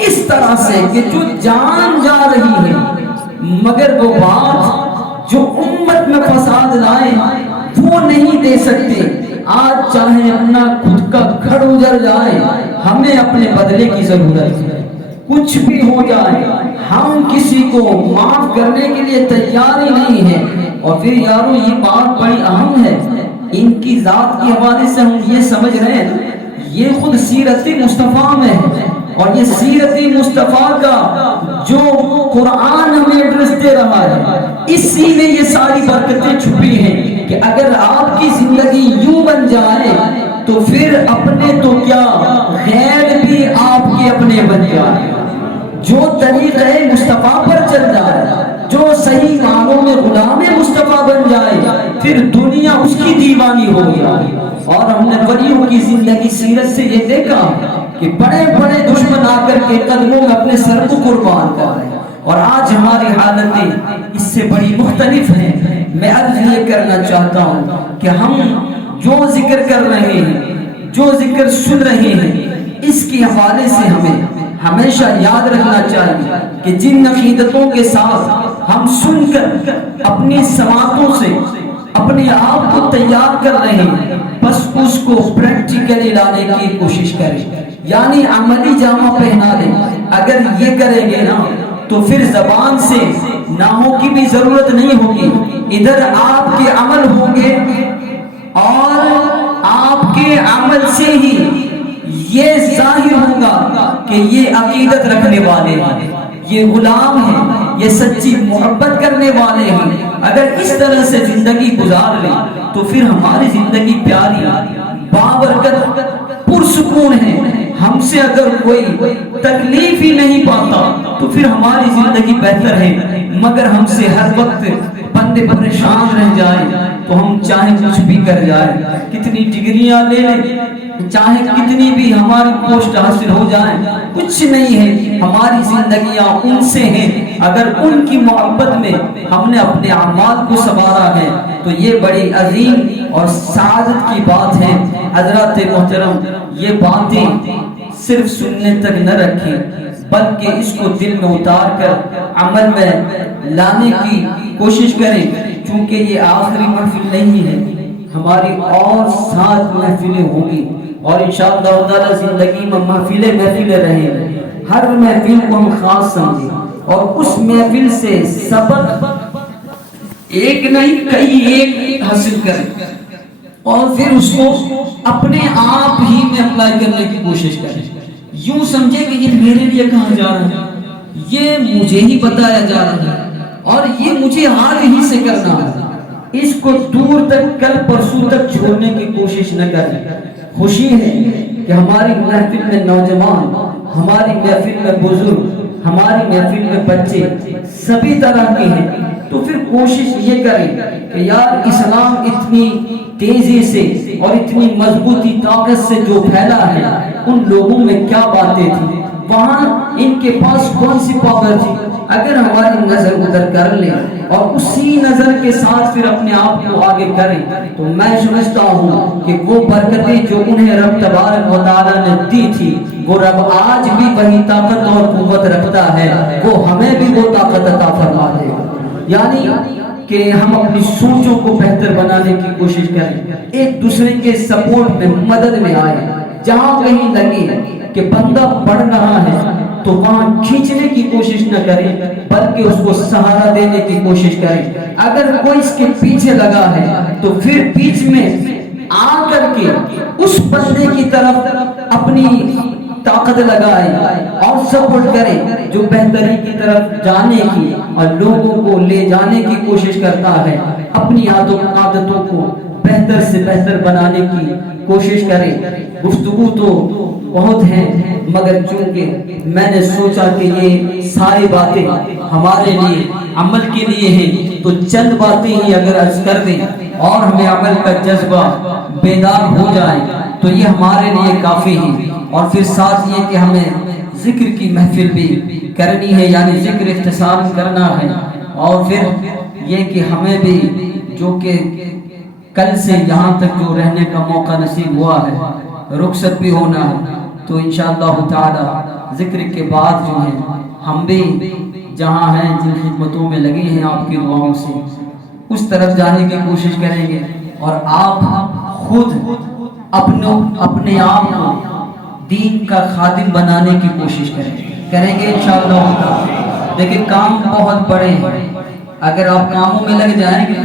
اس طرح سے کہ جو جان جا رہی ہے, مگر وہ بات جو امت میں فساد لائے وہ نہیں دے سکتے. آج چاہے اپنا خود کا گھر اجڑ جائے, ہمیں اپنے بدلے کی ضرورت ہے. کچھ بھی ہو جائے ہم کسی کو معاف کرنے کے لیے تیار ہی نہیں ہے. اور پھر یارو یہ بات بڑی اہم ہے, ان کی ذات کے حوالے سے ہم یہ سمجھ رہے ہیں یہ خود سیرت مصطفیٰ میں ہے, اور یہ سیرت مصطفیٰ کا جو قرآن ہمیں ایڈریس دے رہا ہے اسی میں یہ ساری برکتیں چھپی ہیں. کہ اگر آپ کی زندگی یوں بن جائے تو پھر اپنے تو کیا غیر بھی آپ کے اپنے بن جائے. جو طریقہ مصطفیٰ پر چل جائے, جو صحیح معنوں میں غلام مصطفیٰ بن جائے, پھر دنیا اس کی دیوانی ہو جائے. اور ہم نے ولیوں کی زندگی سیرت سے یہ دیکھا کہ بڑے بڑے دشمن آ کر کے قدموں میں اپنے سر کو قربان کر رہے ہیں, اور آج ہماری حالتیں اس سے بڑی مختلف ہیں. میں عرض یہ کرنا چاہتا ہوں کہ ہم جو ذکر کر رہے ہیں, جو ذکر سن رہے ہیں, اس کے حوالے سے ہمیں ہمیشہ یاد رکھنا چاہیے کہ جن عقیدتوں کے ساتھ ہم سن کر اپنی سماعتوں سے اپنے آپ کو تیار کر رہے ہیں, بس اس کو پریکٹیکلی لانے کی کوشش کریں, یعنی عملی جامہ پہنا لیں. اگر یہ کریں گے نا تو پھر زبان سے ناموں کی بھی ضرورت نہیں ہوگی. ادھر آپ کے عمل ہوں گے اور آپ کے عمل سے ہی یہ ظاہر ہوگا کہ یہ عقیدت رکھنے والے ہیں, یہ غلام ہیں, یہ سچی محبت کرنے والے ہیں. اگر اس طرح سے زندگی گزار لیں تو پھر ہماری زندگی پیاری, بابرکت, پرسکون ہے. ہم سے اگر کوئی تکلیف ہی نہیں پاتا تو پھر ہماری زندگی بہتر ہے. مگر ہم سے ہر وقت بندے پریشان رہ جائیں تو ہم چاہے کچھ بھی کر جائیں, کتنی ڈگریاں لے لیں, چاہے کتنی بھی ہماری پوسٹ حاصل ہو جائیں, کچھ نہیں ہے. ہماری زندگیاں ان سے ہیں. اگر ان کی محبت میں ہم نے اپنے اعمال کو سنوارا ہے تو یہ بڑی عظیم اور سعادت کی بات ہے. حضرات محترم, یہ باتیں صرف سننے تک نہ رکھیں بلکہ اس کو دل میں اتار کر عمل میں لانے کی کوشش کریں. چونکہ یہ آخری محفل نہیں ہے, ہماری اور 7 محفلیں ہوں گی, اور انشاءاللہ تعالی زندگی میں محفلیں رہیں. ہر محفل کو ہم خاص سمجھیں اور اس محفل سے سبق ایک نہیں کئی ایک حاصل کریں. اور پھر اس کو اپنے آپ ہی میں اپلائی کرنے کی کوشش کریں. یوں سمجھے کہ یہ میرے لیے کہا جا رہا ہے, یہ مجھے ہی بتایا جا رہا ہے اور یہ مجھے حال ہی سے کرنا ہے. اس کو دور تک کل پرسوں تک چھوڑنے کی کوشش نہ کریں. خوشی ہے کہ ہماری محفل میں نوجوان, ہماری محفل میں بزرگ, ہماری محفل میں بچے سبھی طرح کے ہیں. تو پھر کوشش یہ کریں کہ یار اسلام اتنی تیزی سے اور اتنی مضبوطی طاقت سے جو پھیلا ہے, ان لوگوں میں کیا باتیں تھیں, وہاں ان کے پاس کون سی پاور تھی. اگر ہماری نظر ادھر کر لیں اور اسی نظر کے ساتھ پھر اپنے آپ کو آگے کریں, تو میں سمجھتا ہوں کہ وہ برکتیں جو انہیں رب تبارک و تعالیٰ نے دی تھی, وہ رب آج بھی وہی طاقت اور قوت رکھتا ہے, وہ ہمیں بھی وہ طاقت عطا فرما دے. یعنی کہ ہم اپنی سوچوں کو بہتر بنانے کی کوشش کریں, ایک دوسرے کے سپورٹ میں, مدد میں آئے. جہاں کہیں لگے کہ بندہ پڑھ رہا ہے تو وہاں کھینچنے کی کوشش نہ کریں, بلکہ اس کو سہارا دینے کی کوشش کریں. اگر کوئی اس کے پیچھے لگا ہے تو پھر بیچ میں آ کر کے اس بندے کی طرف اپنی طاقت لگائے اور سپورٹ کرے جو بہتری کی طرف جانے کی اور لوگوں کو لے جانے کی کوشش کرتا ہے. اپنی عادتوں کو بہتر سے بہتر بنانے کی کوشش کرے. گفتگو تو بہت ہیں, مگر چونکہ میں نے سوچا کہ یہ ساری باتیں ہمارے لیے عمل کے لیے ہیں, تو چند باتیں ہی اگر عرض کر دیں اور ہمیں عمل کا جذبہ بیدار ہو جائے تو یہ ہمارے لیے کافی ہے. اور پھر ساتھ یہ کہ ہمیں ذکر کی محفل بھی کرنی ہے, یعنی ذکر اختصار کرنا ہے. اور پھر یہ کہ ہمیں بھی جو کہ کل سے یہاں تک جو رہنے کا موقع نصیب ہوا ہے, رخصت بھی ہونا ہے, تو انشاءاللہ تعالی ذکر کے بعد جو ہے ہم بھی جہاں ہیں, جن خدمتوں میں لگے ہیں آپ کی دعاؤں سے, اس طرف جانے کی کوشش کریں گے. اور آپ خود اپنے آپ کو دین کا خادم بنانے کی کوشش کریں گے انشاءاللہ. دیکھیں کام بہت بڑے ہیں, اگر آپ کاموں میں لگ جائیں گے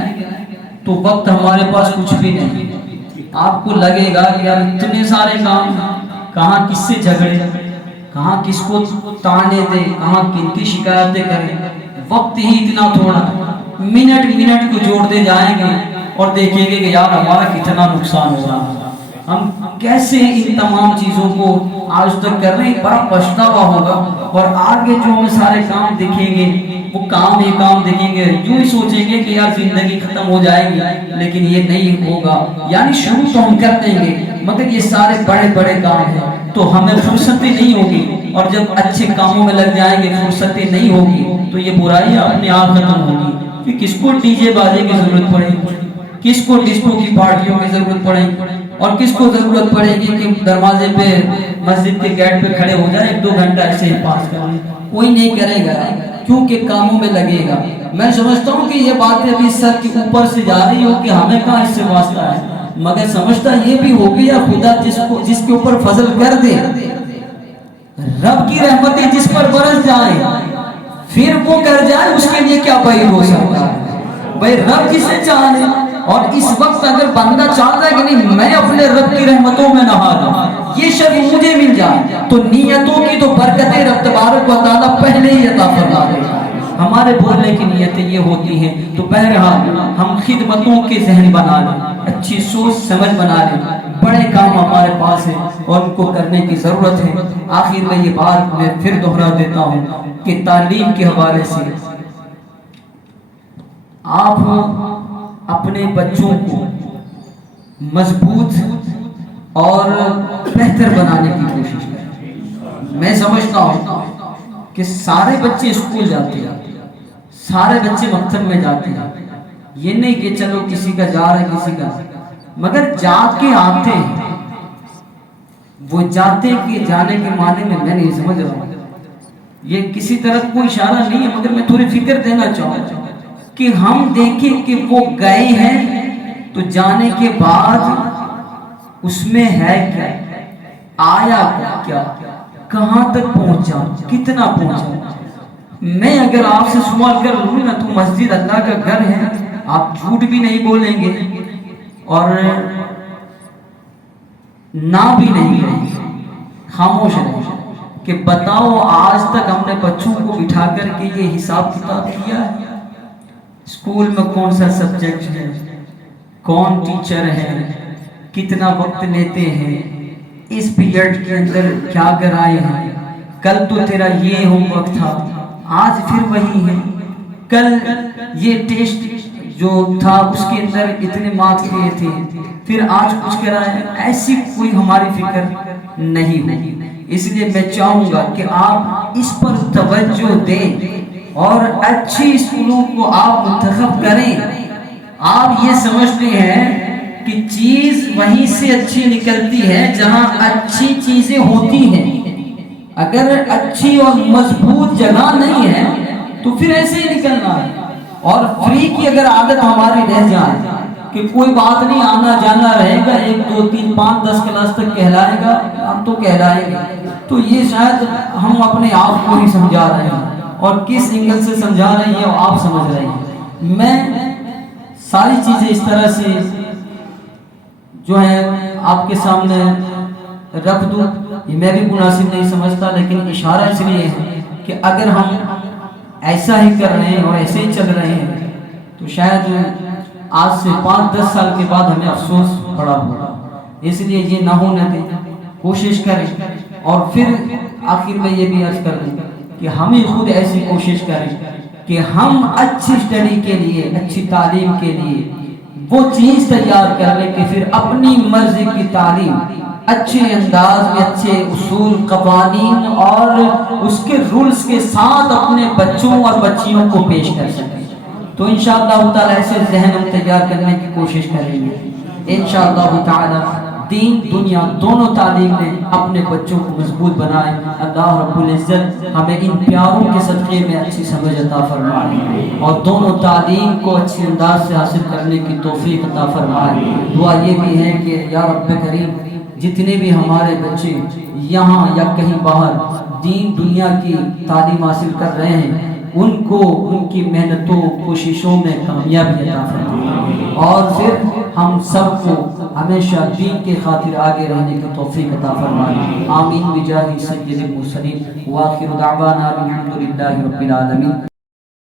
تو وقت ہمارے پاس کچھ بھی نہیں. آپ کو لگے گا کہ یار اتنے سارے کام, کہاں کس سے جھگڑے, کہاں کس کو تانے دے, کہاں کن کی شکایتیں کریں. وقت ہی اتنا تھوڑا, منٹ کو جوڑتے جائیں گے اور دیکھیں گے کہ یار ہمارا کتنا نقصان ہو رہا ہے, ہم کیسے ان تمام چیزوں کو آج تک کر رہے ہیں. بڑا پچھتاوا ہوگا, اور آگے جو ہمیں سارے کام دکھیں گے وہ کام ہی کام دیکھیں گے, یوں ہی سوچیں گے کہ یار زندگی ختم ہو جائے گی, لیکن یہ نہیں ہوگا. یعنی شروع تو ہم کر دیں گے, مگر یہ سارے بڑے بڑے کام ہیں تو ہمیں فرصتیں نہیں ہوگی, اور جب اچھے کاموں میں لگ جائیں گے فرصتیں نہیں ہوگی تو یہ برائیاں اپنے آپ ختم ہوگی. کہ کس کو ڈی جے بازے کی ضرورت پڑے گی, کس کو ڈسکو کی پارٹیوں کی ضرورت پڑے گی, اور کس کو ضرورت پڑے گی کہ دروازے پہ مسجد کے گیٹ پہ کھڑے ہو جائیں 1-2 گھنٹہ ایسے ہی پاس کریں. کوئی نہیں کرے گا کیونکہ کاموں میں لگے گا. میں سمجھتا ہوں کہ یہ باتیں ابھی سر کے اوپر سے جا رہی ہو کہ ہمیں کہاں اس سے واسطہ ہے, مگر سمجھتا یہ بھی ہو گیا خدا جس کے اوپر فضل کر دے, رب کی رحمتیں جس پر برس جائیں پھر وہ کر جائے, اس کے لیے کیا بعید ہو سکتا ہے. بھائی رب جسے چاہے, اور اس وقت اگر بندہ چاہتا ہے کہ نہیں میں اپنے رب کی رحمتوں میں نہا لوں, یہ شرط مجھے مل جائے, تو نیتوں کی تو برکتیں رب تبارک و تعالیٰ پہلے ہی عطا فرما دیتا ہے. ہمارے بولنے کی نیتیں یہ ہوتی ہیں. تو بہرحال ہم خدمتوں کے ذہن بنا لیں, اچھی سوچ سمجھ بنا لیں. بڑے کام ہمارے پاس ہیں اور ان کو کرنے کی ضرورت ہے. آخر میں یہ بات میں پھر دوہرا دیتا ہوں کہ تعلیم کے حوالے سے آپ اپنے بچوں کو مضبوط اور بہتر بنانے کی کوشش کریں. میں سمجھتا ہوں کہ سارے بچے اسکول جاتے ہیں, سارے بچے مکتب میں جاتے ہیں, یہ نہیں کہ چلو کسی کا جا رہا ہے کسی کا, مگر جا کے آتے ہیں. وہ جاتے کہ جانے کے معنی میں نہیں سمجھ رہا ہوں, یہ کسی طرح کوئی اشارہ نہیں ہے, مگر میں تھوڑی فکر دینا چاہوں کہ ہم دیکھیں کہ وہ گئے ہیں تو جانے کے بعد اس میں ہے کیا, آیا کیا, کہاں تک پہنچا, کتنا پہنچا. میں اگر آپ سے سوال کر لوں نا تو مسجد اللہ کا گھر ہے, آپ جھوٹ بھی نہیں بولیں گے اور نہ بھی نہیں کہیں، خاموش رہے کہ بتاؤ آج تک ہم نے بچوں کو بٹھا کر کے یہ حساب کتاب کیا ہے؟ اسکول میں کون سا سبجیکٹ ہے، کون ٹیچر ہے، کتنا وقت لیتے ہیں، اس پیریڈ کے اندر کیا کرائے ہیں، کل تو تیرا یہ ہوم ورک تھا آج پھر وہی ہے، کل یہ ٹیسٹ جو تھا اس کے اندر اتنے مارکس لیے تھے پھر آج کچھ کرائے. ایسی کوئی ہماری فکر نہیں ہوگی. اس لیے میں چاہوں گا کہ آپ اس پر توجہ دیں اور اچھی اسکولوں کو آپ منتخب کریں. آپ یہ سمجھتے ہیں کہ چیز وہیں سے اچھی نکلتی ہے جہاں اچھی چیزیں ہوتی ہیں. اگر اچھی اور مضبوط جگہ نہیں ہے تو پھر ایسے ہی نکلنا ہے. اور فری کی اگر عادت ہماری رہ جائے کہ کوئی بات نہیں آنا جانا رہے گا 1 2 3 5 10 کلاس تک کہلائے گا ہم تو کہلائیں گے، تو یہ شاید ہم اپنے آپ کو ہی سمجھا رہے ہیں اور کس اینگل سے سمجھا رہے ہیں آپ سمجھ رہے ہیں. میں ساری چیزیں اس طرح سے جو ہے آپ کے سامنے رکھ دوں یہ میں بھی مناسب نہیں سمجھتا، لیکن اشارہ اس لیے ہے کہ اگر ہم ایسا ہی کر رہے ہیں اور ایسے ہی چل رہے ہیں تو شاید آج سے 5-10 سال کے بعد ہمیں افسوس بڑا ہوگا. اس لیے یہ نہ ہونے دیں، کوشش کریں. اور پھر آخر میں یہ بھی عرض کر دوں کہ ہمیں خود ایسی کوشش کریں کہ ہم اچھی اسٹڈی کے لیے اچھی تعلیم کے لیے وہ چیز تیار کر لیں کہ پھر اپنی مرضی کی تعلیم اچھے انداز میں اچھے اصول قوانین اور اس کے رولز کے ساتھ اپنے بچوں اور بچیوں کو پیش کر سکیں. تو انشاءاللہ تعالی ایسے ذہن ہم تیار کرنے کی کوشش کریں گے. انشاءاللہ تعالی دین دنیا دونوں تعلیم میں اپنے بچوں کو مضبوط بنائے. اللہ رب العزت ہمیں ان پیاروں کے صدقے میں اچھی سمجھ عطا فرمائے اور دونوں تعلیم کو اچھی انداز سے حاصل کرنے کی توفیق عطا فرمائے. دعا یہ بھی ہے کہ یا رب کریم جتنے بھی ہمارے بچے یہاں یا کہیں باہر دین دنیا کی تعلیم حاصل کر رہے ہیں ان کو ان کی محنتوں کوششوں میں کامیابی عطا فرمائے اور پھر ہم سب کو ہمیشہ دین کے خاطر آگے رہنے کی توفیق عطا فرمائے. آمین بجاہ سید المرسلین وآخر دعوانا الحمدللہ رب العالمین.